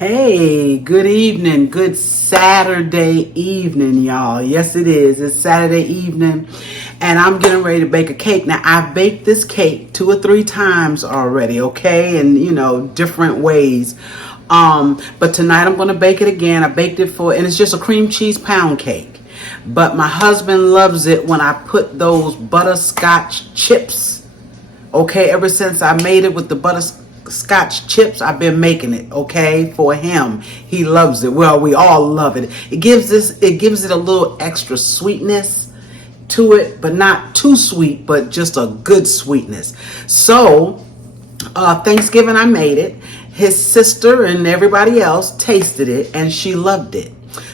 Hey, good evening, good Saturday evening, y'all. Yes, it is. It's Saturday evening, and I'm getting ready to bake a cake. Now, I've baked this cake 2 or 3 times already, okay, and different ways. But tonight I'm going to bake it again. I baked it and it's just a cream cheese pound cake. But my husband loves it when I put those butterscotch chips. Okay, ever since I made it with the butterscotch chips, I've been making it, okay, for him. He loves it. Well, we all love it. It gives it a little extra sweetness to it, but not too sweet, but just a good sweetness. So, Thanksgiving I made it. His sister and everybody else tasted it and she loved it.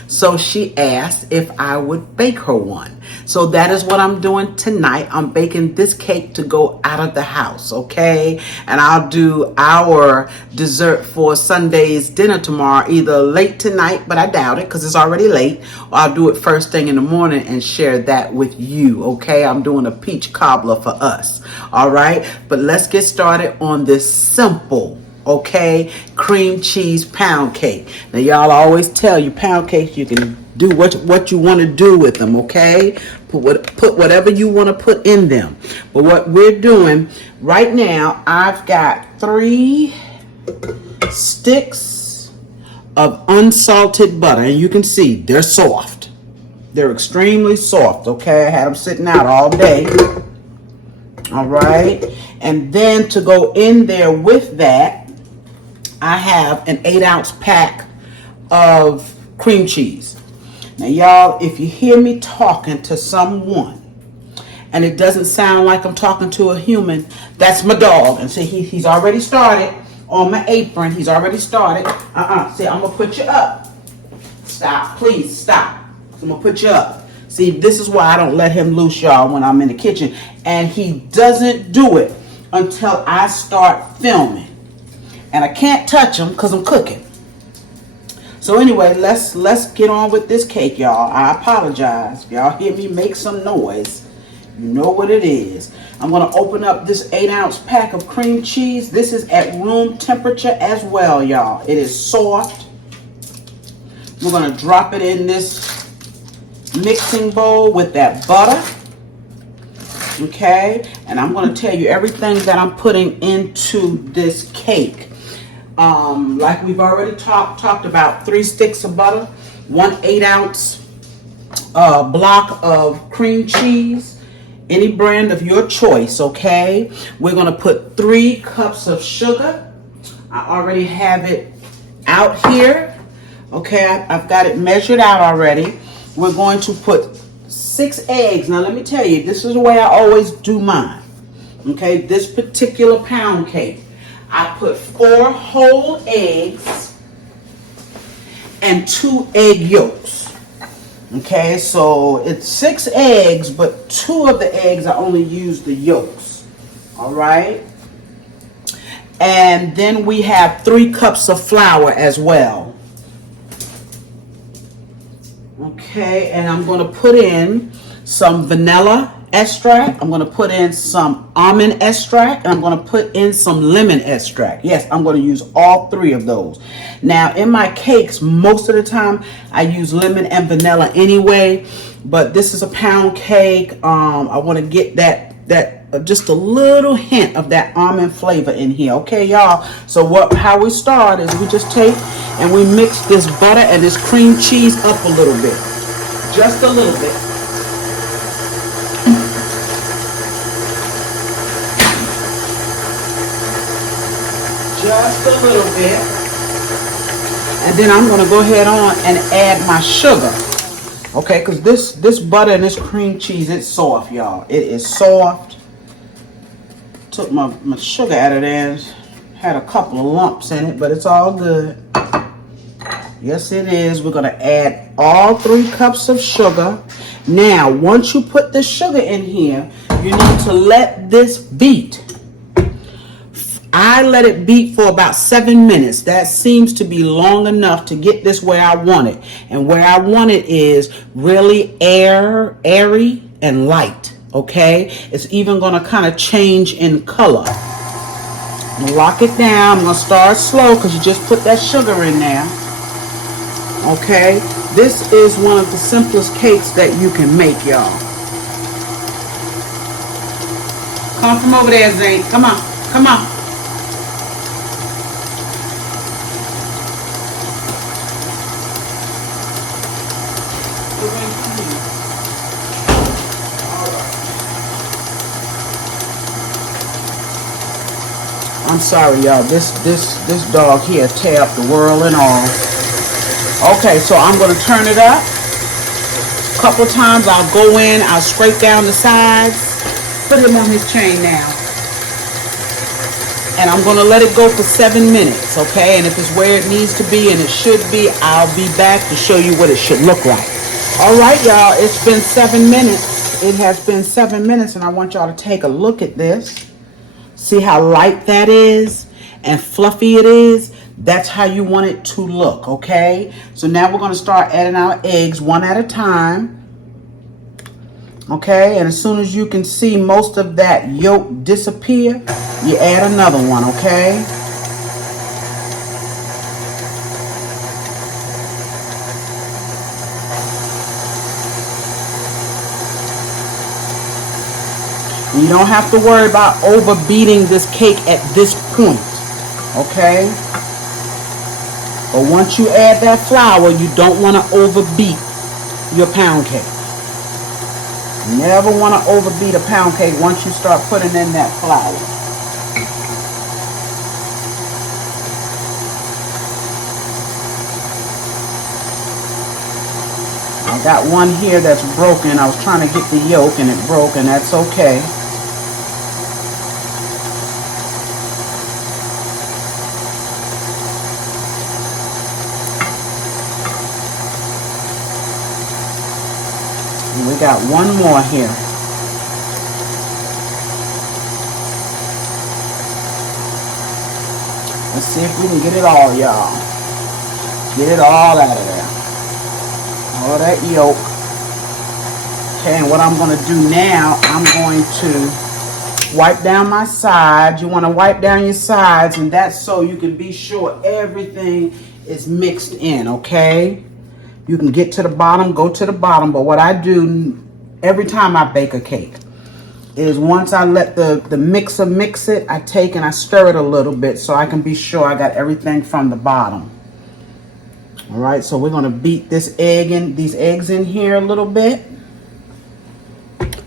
So she asked if I would bake her one. So that is what I'm doing tonight. I'm baking this cake to go out of the house, okay? And I'll do our dessert for Sunday's dinner tomorrow, either late tonight, but I doubt it because it's already late, or I'll do it first thing in the morning and share that with you, okay? I'm doing a peach cobbler for us, all right? But let's get started on this simple, okay, cream cheese pound cake. Now, y'all always tell you pound cakes, you can do what you want to do with them, okay? Put whatever you want to put in them. But what we're doing right now, I've got 3 sticks of unsalted butter, and you can see they're soft. They're extremely soft, okay? I had them sitting out all day. All right, and then to go in there with that, I have an 8-ounce pack of cream cheese. Now, y'all, if you hear me talking to someone and it doesn't sound like I'm talking to a human, that's my dog. And see, he's already started on my apron. He's already started. See, I'm going to put you up. Stop. Please stop. I'm going to put you up. See, this is why I don't let him loose, y'all, when I'm in the kitchen. And he doesn't do it until I start filming. And I can't touch them because I'm cooking. So anyway, let's get on with this cake, y'all. I apologize. If y'all hear me make some noise, you know what it is. I'm going to open up this 8-ounce pack of cream cheese. This is at room temperature as well, y'all. It is soft. We're going to drop it in this mixing bowl with that butter. Okay, and I'm going to tell you everything that I'm putting into this cake. Like we've already talked about, 3 sticks of butter, 1 8-ounce block of cream cheese, any brand of your choice, okay? We're going to put 3 cups of sugar. I already have it out here, okay? I've got it measured out already. We're going to put 6 eggs. Now, let me tell you, this is the way I always do mine, okay? This particular pound cake, I put 4 whole eggs and 2 egg yolks. Okay, so it's 6 eggs, but 2 of the eggs I only use the yolks. All right. And then we have 3 cups of flour as well. Okay, and I'm going to put in some vanilla extract. I'm going to put in some almond extract, and I'm going to put in some lemon extract. Yes, I'm going to use all 3 of those. Now, in my cakes, most of the time I use lemon and vanilla anyway, but this is a pound cake. I want to get that just a little hint of that almond flavor in here. Okay, y'all. So how we start is we just take and we mix this butter and this cream cheese up a little bit, just a little bit. Just a little bit. And then I'm going to go ahead on and add my sugar. Okay, because this butter and this cream cheese, it's soft, y'all. It is soft. Took my sugar out of there. Had a couple of lumps in it, but it's all good. Yes, it is. We're going to add all 3 cups of sugar. Now, once you put the sugar in here, you need to let this beat. I let it beat for about 7 minutes. That seems to be long enough to get this where I want it. And where I want it is really airy and light. Okay? It's even going to kind of change in color. Lock it down. I'm going to start slow because you just put that sugar in there. Okay? This is one of the simplest cakes that you can make, y'all. Come from over there, Zane. Come on. Come on. I'm sorry, y'all. This dog here tear up the world and all. Okay, so I'm going to turn it up. A couple times I'll go in, I'll scrape down the sides, put him on his chain now. And I'm going to let it go for 7 minutes, okay? And if it's where it needs to be and it should be, I'll be back to show you what it should look like. All right, y'all, it's been 7 minutes. It has been 7 minutes, and I want y'all to take a look at this. See how light that is and fluffy it is? That's how you want it to look, okay? So now we're going to start adding our eggs one at a time. Okay, and as soon as you can see most of that yolk disappear, you add another one, okay? You don't have to worry about overbeating this cake at this point, okay? But once you add that flour, you don't want to overbeat your pound cake. You never want to overbeat a pound cake once you start putting in that flour. I got one here that's broken. I was trying to get the yolk and it broke, and that's okay. And we got one more here. Let's see if we can get it all, y'all. Get it all out of there. All that yolk. Okay, and what I'm going to do now, I'm going to wipe down my sides. You want to wipe down your sides, and that's so you can be sure everything is mixed in, okay? You can get to the bottom, go to the bottom, but what I do every time I bake a cake is once I let the mixer mix it, I take and I stir it a little bit so I can be sure I got everything from the bottom. All right, so we're going to beat these eggs in here a little bit.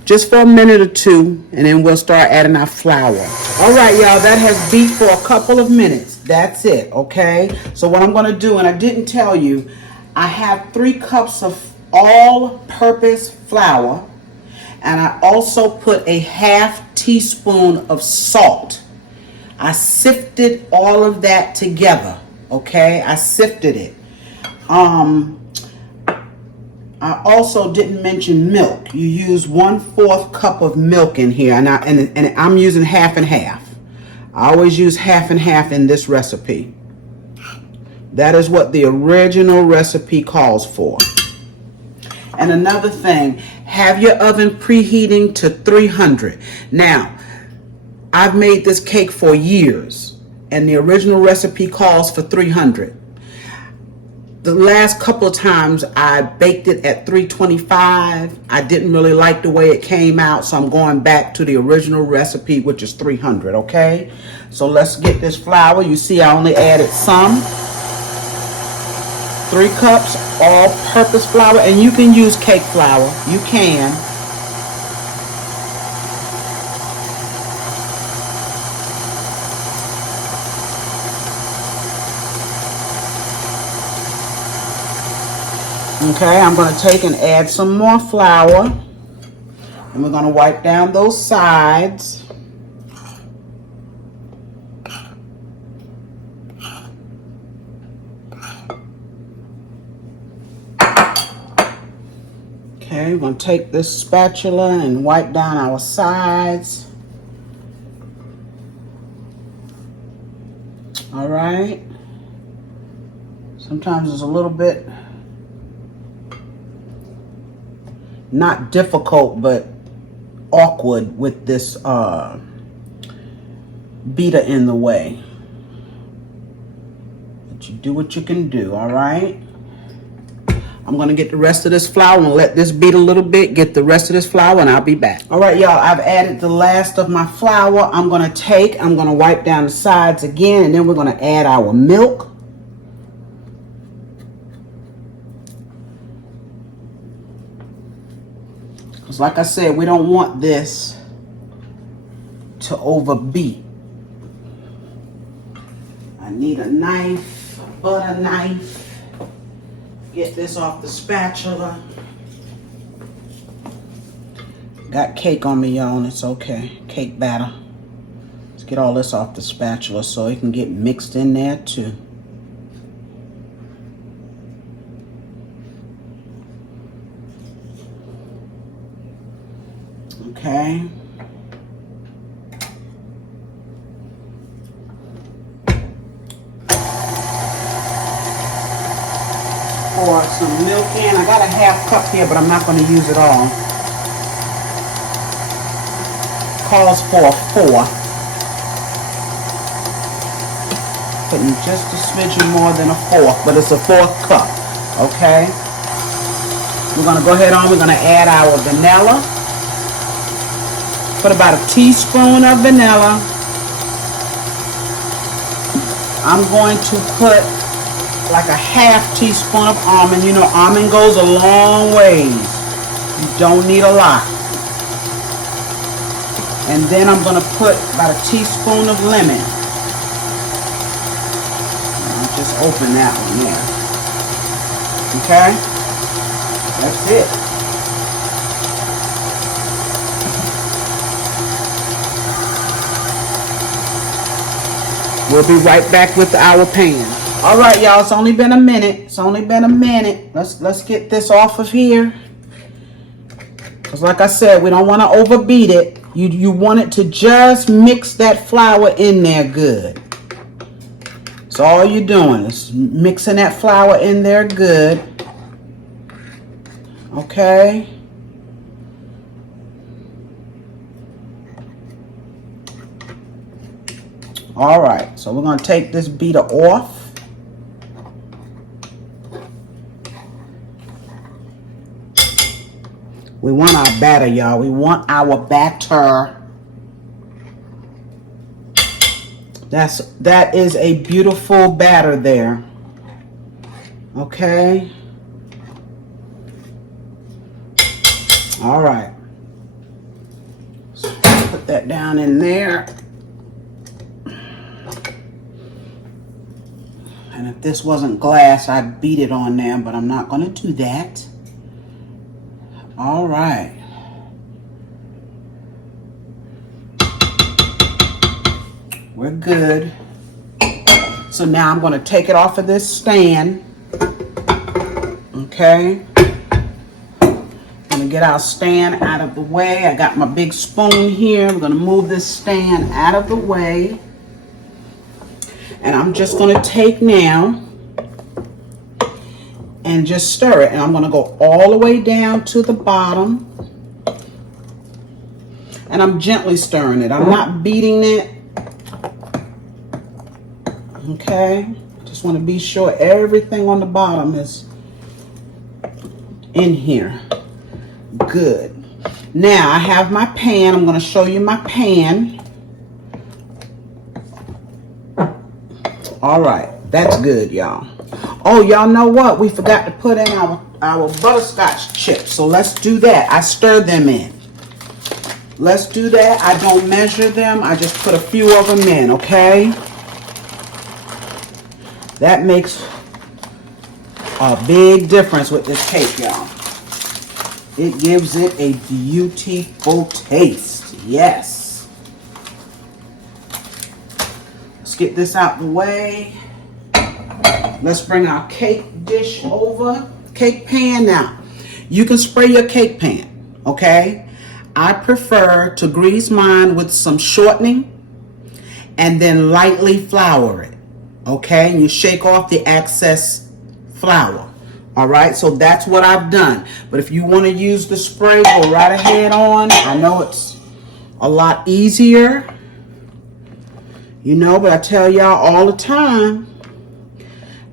Just for a minute or two, and then we'll start adding our flour. All right, y'all, that has beat for a couple of minutes. That's it, okay? So what I'm going to do, and I didn't tell you, I have 3 cups of all-purpose flour, and I also put a ½ teaspoon of salt. I sifted all of that together, okay? I sifted it. I also didn't mention milk. You use 1/4 cup of milk in here, and I'm using half and half. I always use half and half in this recipe. That is what the original recipe calls for. And another thing, have your oven preheating to 300. Now, I've made this cake for years, and the original recipe calls for 300. The last couple of times I baked it at 325. I didn't really like the way it came out, so I'm going back to the original recipe, which is 300, okay? So let's get this flour. You see I only added some. 3 cups all-purpose flour, and you can use cake flour. You can. Okay, I'm going to take and add some more flour, and we're going to wipe down those sides. Okay, we're going to take this spatula and wipe down our sides. All right. Sometimes it's a little bit not difficult, but awkward with this beater in the way. But you do what you can do, all right? I'm going to get the rest of this flour and let this beat a little bit, get the rest of this flour, and I'll be back. All right, y'all, I've added the last of my flour. I'm going to wipe down the sides again, and then we're going to add our milk. Because like I said, we don't want this to overbeat. I need a knife, a butter knife. Get this off the spatula. Got cake on me, y'all, and it's okay. Cake batter. Let's get all this off the spatula so it can get mixed in there too. Okay. Pour some milk in. I got a half cup here, but I'm not going to use it all. Calls for a 4. Putting just a smidgen more than a 4th, but it's a 4th cup. Okay. We're going to go ahead on. We're going to add our vanilla. Put about a teaspoon of vanilla. I'm going to put like a half teaspoon of almond. You know, almond goes a long ways. You don't need a lot. And then I'm going to put about a teaspoon of lemon. I'll just open that one there. Okay? That's it. We'll be right back with our pan. All right, y'all, it's only been a minute. Let's get this off of here. Because like I said, we don't want to overbeat it. You want it to just mix that flour in there good. So all you're doing is mixing that flour in there good. Okay. All right, so we're going to take this beater off. We want our batter, y'all. We want our batter. That is a beautiful batter there. Okay. All right. So put that down in there. And if this wasn't glass, I'd beat it on there, but I'm not going to do that. All right. We're good. So now I'm going to take it off of this stand. Okay. I'm going to get our stand out of the way. I got my big spoon here. I'm going to move this stand out of the way. And I'm just going to take now and just stir it. And I'm going to go all the way down to the bottom. And I'm gently stirring it. I'm not beating it. Okay. Just want to be sure everything on the bottom is in here. Good. Now I have my pan. I'm going to show you my pan. All right. That's good, y'all. Oh, y'all know what? We forgot to put in our butterscotch chips. So let's do that. I stir them in. Let's do that. I don't measure them. I just put a few of them in, okay? That makes a big difference with this cake, y'all. It gives it a beautiful taste. Yes. Let's get this out the way. Let's bring our cake dish over. Cake pan now. You can spray your cake pan, okay? I prefer to grease mine with some shortening and then lightly flour it, okay? And you shake off the excess flour, all right? So that's what I've done. But if you want to use the spray, go right ahead on. I know it's a lot easier. But I tell y'all all the time,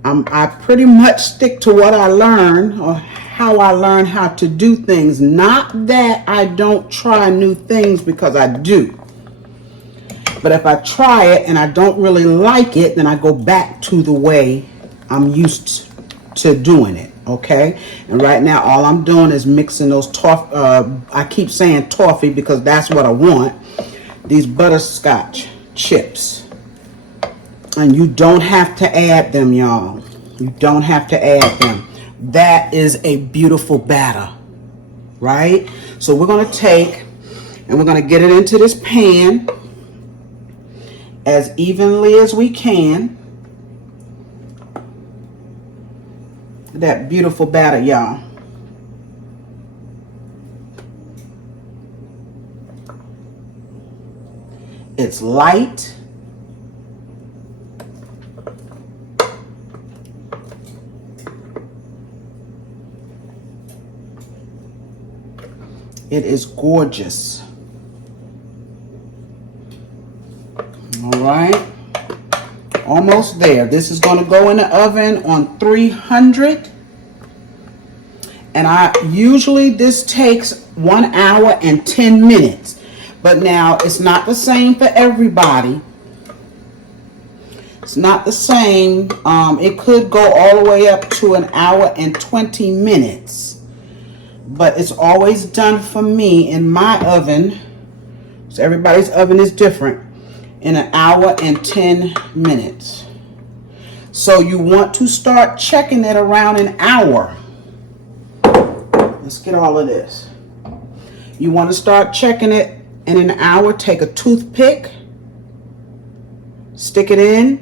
I pretty much stick to what I learn or how I learn how to do things. Not that I don't try new things, because I do. But if I try it and I don't really like it, then I go back to the way I'm used to doing it. Okay? And right now, all I'm doing is mixing those I keep saying toffee because that's what I want. These butterscotch chips. And you don't have to add them, y'all. You don't have to add them. That is a beautiful batter, right? So we're going to take and we're going to get it into this pan as evenly as we can. That beautiful batter, y'all. It's light. It is gorgeous. All right. Almost there. This is going to go in the oven on 300. And usually this takes 1 hour and 10 minutes. But now it's not the same for everybody. It's not the same. It could go all the way up to 1 hour and 20 minutes. But it's always done for me in my oven. So everybody's oven is different. In 1 hour and 10 minutes. So you want to start checking it around 1 hour. Let's get all of this. You want to start checking it in 1 hour. Take a toothpick. Stick it in.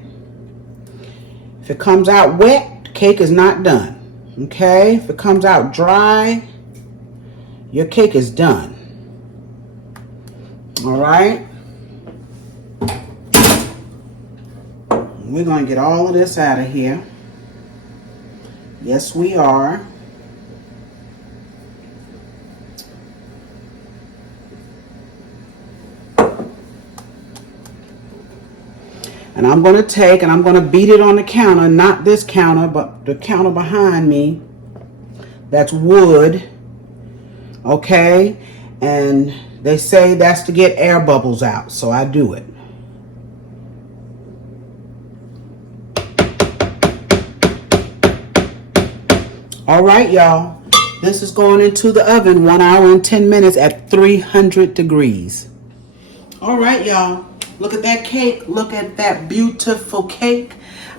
If it comes out wet, the cake is not done. Okay? If it comes out dry, your cake is done. All right? We're going to get all of this out of here. Yes, we are. And I'm going to take and I'm going to beat it on the counter. Not this counter, but the counter behind me. That's wood. Okay? And they say that's to get air bubbles out. So I do it. All right, y'all. This is going into the oven 1 hour and 10 minutes at 300 degrees. All right, y'all. Look at that cake. Look at that beautiful cake.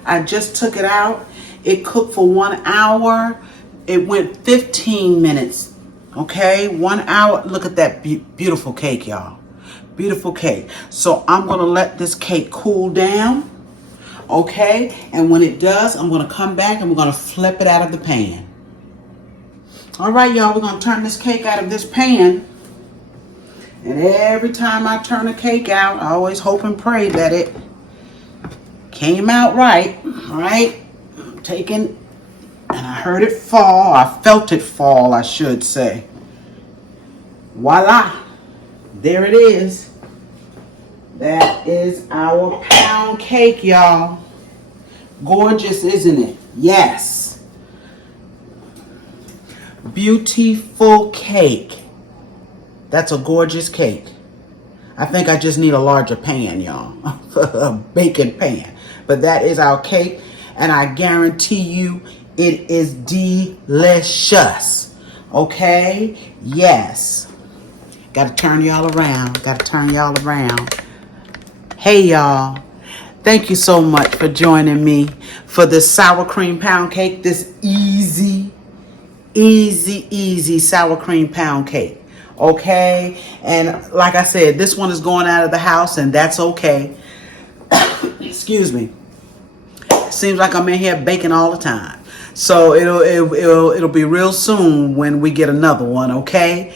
I just took it out. It cooked for 1 hour. It went 15 minutes. Okay, 1 hour. Look at that beautiful cake, y'all. Beautiful cake. So I'm going to let this cake cool down. Okay, and when it does, I'm going to come back and we're going to flip it out of the pan. All right, y'all, we're going to turn this cake out of this pan. And every time I turn a cake out, I always hope and pray that it came out right. All right, I'm taking, and I heard it fall. I felt it fall, I should say. Voila. There it is. That is our pound cake, y'all. Gorgeous, isn't it? Yes. Beautiful cake. That's a gorgeous cake. I think I just need a larger pan, y'all. A baking pan. But that is our cake. And I guarantee you it is delicious. Okay? Yes. Got to turn y'all around. Got to turn y'all around. Hey, y'all. Thank you so much for joining me for this sour cream pound cake. This easy sour cream pound cake. Okay? And like I said, this one is going out of the house, and that's okay. Excuse me. Seems like I'm in here baking all the time. So it'll be real soon when we get another one, okay?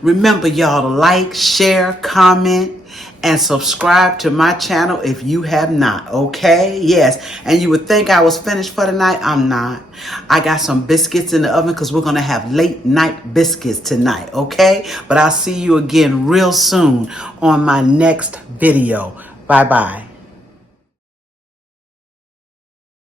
Remember, y'all, to like, share, comment, and subscribe to my channel if you have not, okay? Yes. And you would think I was finished for the night. I'm not. I got some biscuits in the oven because we're going to have late night biscuits tonight, okay? But I'll see you again real soon on my next video. Bye-bye.